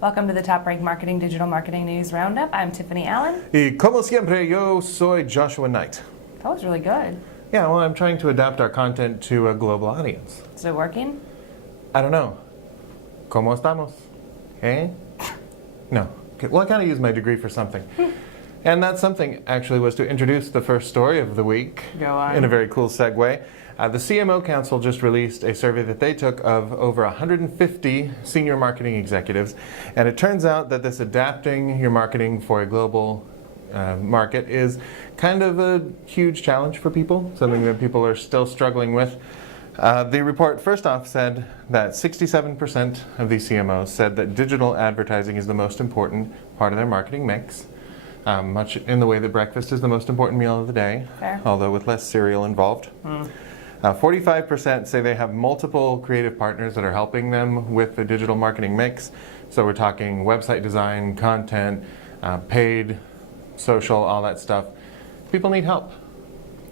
Welcome to the TopRank Marketing Digital Marketing News Roundup. I'm Tiffany Allen. Y como siempre, yo soy Joshua Knight. That was really good. Yeah, well, I'm trying to adapt our content to a global audience. Is it working? I don't know. ¿Cómo estamos? Eh? No. Okay, well, I kind of used my degree for something. And that something actually was to introduce the first story of the week. Go on. In a very cool segue. The CMO Council just released a survey that they took of over 150 senior marketing executives. And it turns out that this adapting your marketing for a global market is kind of a huge challenge for people, something that people are still struggling with. The report first off said that 67% of these CMOs said that digital advertising is the most important part of their marketing mix. Much in the way that breakfast is the most important meal of the day, Fair. although with less cereal involved. 45% say they have multiple creative partners that are helping them with the digital marketing mix. So we're talking website design, content, paid, social, all that stuff. People need help.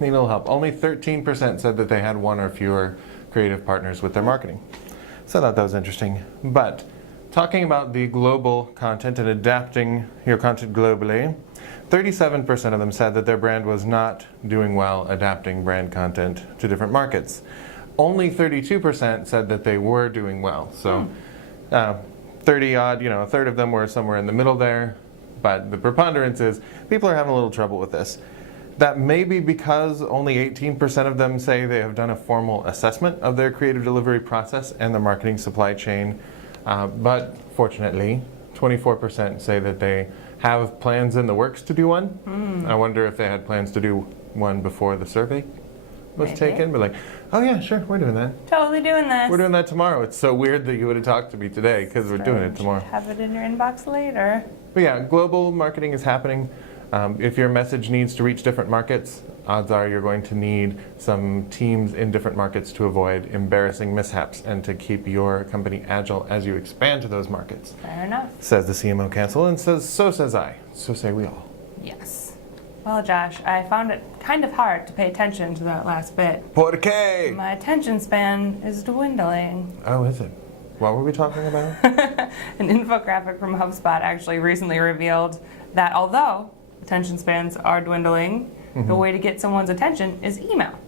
Need a little help. Only 13% said that they had one or fewer creative partners with their marketing. So I thought that was interesting. But talking about the global content and adapting your content globally, 37% of them said that their brand was not doing well adapting brand content to different markets. Only 32% said that they were doing well. So 30 odd, a third of them were somewhere in the middle there. But the preponderance is people are having a little trouble with this. That may be because only 18% of them say they have done a formal assessment of their creative delivery process and the marketing supply chain. But fortunately, 24% say that they have plans in the works to do one. I wonder if they had plans to do one before the survey was taken. But like, oh yeah, sure, we're doing that. Totally doing this. We're doing that tomorrow. It's so weird that you would have talked to me today because we're doing it tomorrow. Have it in your inbox later. But yeah, global marketing is happening. If your message needs to reach different markets, odds are you're going to need some teams in different markets to avoid embarrassing mishaps and to keep your company agile as you expand to those markets. Fair enough. Says the CMO Council, and so says I. So say we all. Yes. Well, Josh, I found it kind of hard to pay attention to that last bit. ¿Por qué? My attention span is dwindling. Oh, is it? What were we talking about? An infographic from HubSpot actually recently revealed that although attention spans are dwindling, the way to get someone's attention is email.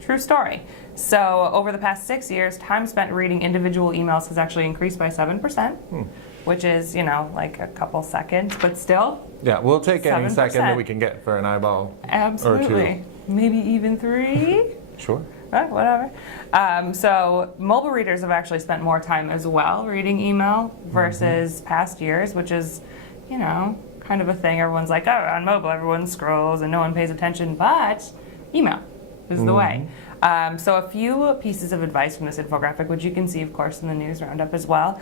True story. So over the past 6 years, time spent reading individual emails has actually increased by 7%, which is, like a couple seconds, but still. Yeah, we'll take any 7%. second that we can get for an eyeball. Absolutely. Or two. Maybe even 3. Sure. Whatever. So mobile readers have actually spent more time as well reading email versus past years, which is, kind of a thing. Everyone's like, oh, on mobile, everyone scrolls and no one pays attention, but email is the way. So a few pieces of advice from this infographic, which you can see, of course, in the news roundup as well,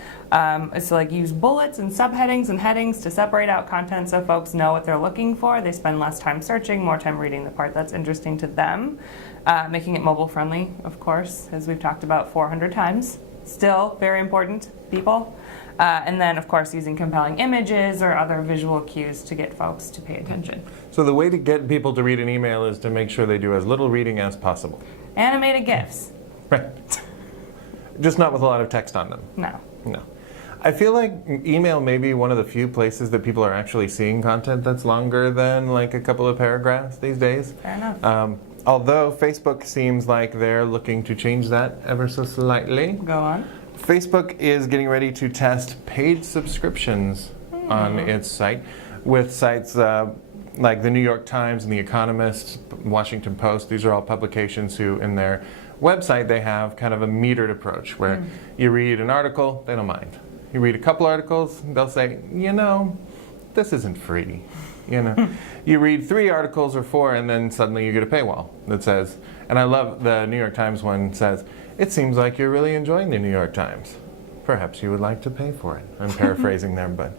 is to use bullets and subheadings and headings to separate out content so folks know what they're looking for. They spend less time searching, more time reading the part that's interesting to them. Making it mobile friendly, of course, as we've talked about 400 times. Still very important, people. And then, of course, using compelling images or other visual cues to get folks to pay attention. So the way to get people to read an email is to make sure they do as little reading as possible. Animated GIFs. Right. Just not with a lot of text on them. No. I feel like email may be one of the few places that people are actually seeing content that's longer than like a couple of paragraphs these days. Fair enough. Although Facebook seems like they're looking to change that ever so slightly. Go on. Facebook is getting ready to test paid subscriptions on its site with sites like the New York Times and The Economist, Washington Post. These are all publications who, in their website, they have kind of a metered approach where you read an article, they don't mind. You read a couple articles, they'll say, this isn't free. You read 3 articles or 4, and then suddenly you get a paywall that says, and I love the New York Times one says, it seems like you're really enjoying the New York Times. Perhaps you would like to pay for it. I'm paraphrasing there, but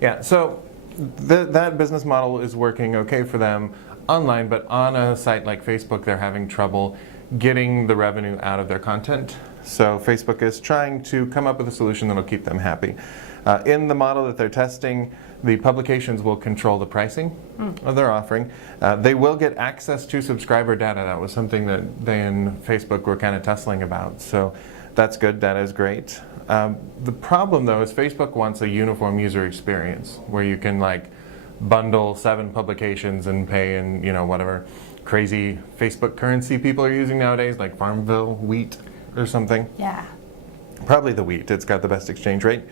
yeah. So that business model is working okay for them online, but on a site like Facebook, they're having trouble getting the revenue out of their content. So Facebook is trying to come up with a solution that will keep them happy. In the model that they're testing, the publications will control the pricing of their offering. They will get access to subscriber data. That was something that they and Facebook were kind of tussling about. So That's good. That is great. The problem, though, is Facebook wants a uniform user experience where you can like bundle 7 publications and pay in, whatever crazy Facebook currency people are using nowadays, like Farmville wheat or something. Yeah. Probably the wheat. It's got the best exchange rate.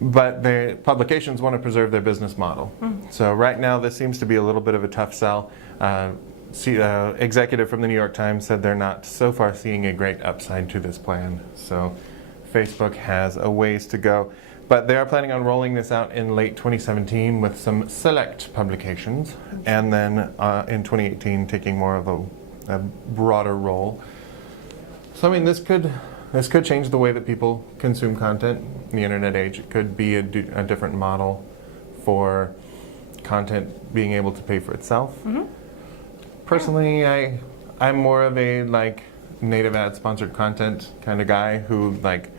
But the publications want to preserve their business model. So right now, this seems to be a little bit of a tough sell. Executive from the New York Times said they're not so far seeing a great upside to this plan. So Facebook has a ways to go. But they are planning on rolling this out in late 2017 with some select publications, and then in 2018 taking more of a broader role. So I mean, this could change the way that people consume content in the internet age. It could be a different model for content being able to pay for itself. Personally, I'm more of a like native ad sponsored content kind of guy who like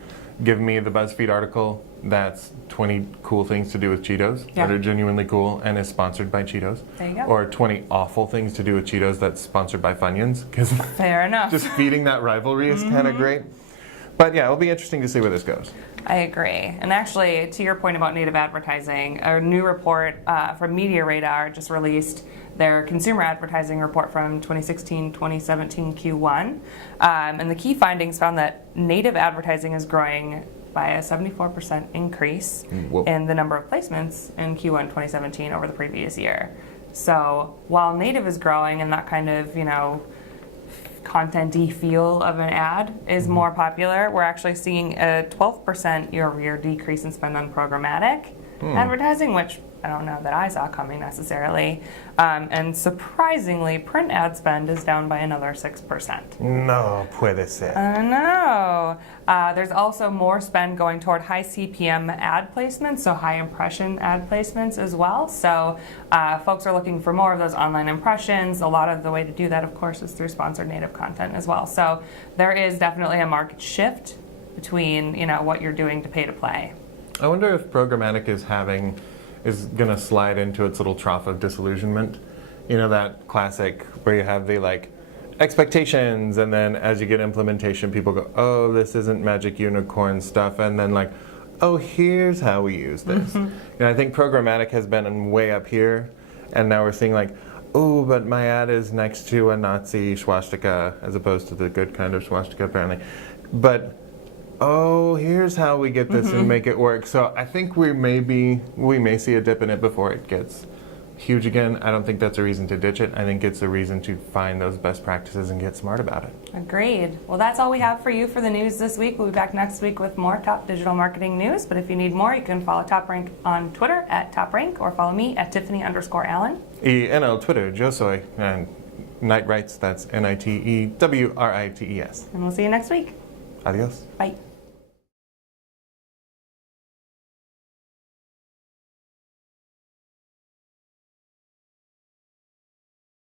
give me the BuzzFeed article that's 20 cool things to do with Cheetos that are genuinely cool and is sponsored by Cheetos. There you go. Or 20 awful things to do with Cheetos that's sponsored by Funyuns. Fair enough. Just feeding that rivalry is kind of great. But yeah, it'll be interesting to see where this goes. I agree. And actually, to your point about native advertising, a new report from Media Radar just released their consumer advertising report from 2016-2017 Q1. And the key findings found that native advertising is growing by a 74% increase in the number of placements in Q1 2017 over the previous year. So while native is growing and that kind of, content-y feel of an ad is more popular, we're actually seeing a 12% year-over-year decrease in spend on programmatic advertising, which I don't know that I saw coming necessarily. And surprisingly, print ad spend is down by another 6%. No puede ser. I know. There's also more spend going toward high CPM ad placements, so high impression ad placements as well. So folks are looking for more of those online impressions. A lot of the way to do that, of course, is through sponsored native content as well. So there is definitely a market shift between what you're doing to pay to play. I wonder if programmatic is going to slide into its little trough of disillusionment. That classic where you have the like expectations, and then as you get implementation, people go, oh, this isn't magic unicorn stuff, and then like, oh, here's how we use this. I think programmatic has been way up here, and now we're seeing like, oh, but my ad is next to a Nazi swastika as opposed to the good kind of swastika apparently. But oh, here's how we get this and make it work. So I think we may see a dip in it before it gets huge again. I don't think that's a reason to ditch it. I think it's a reason to find those best practices and get smart about it. Agreed. Well, that's all we have for you for the news this week. We'll be back next week with more top digital marketing news. But if you need more, you can follow TopRank on Twitter at TopRank, or follow me at Tiffany_Allen. Y en el Twitter, yo soy, and Knight Writes, that's NITEWRITES. And we'll see you next week. Adios. Bye.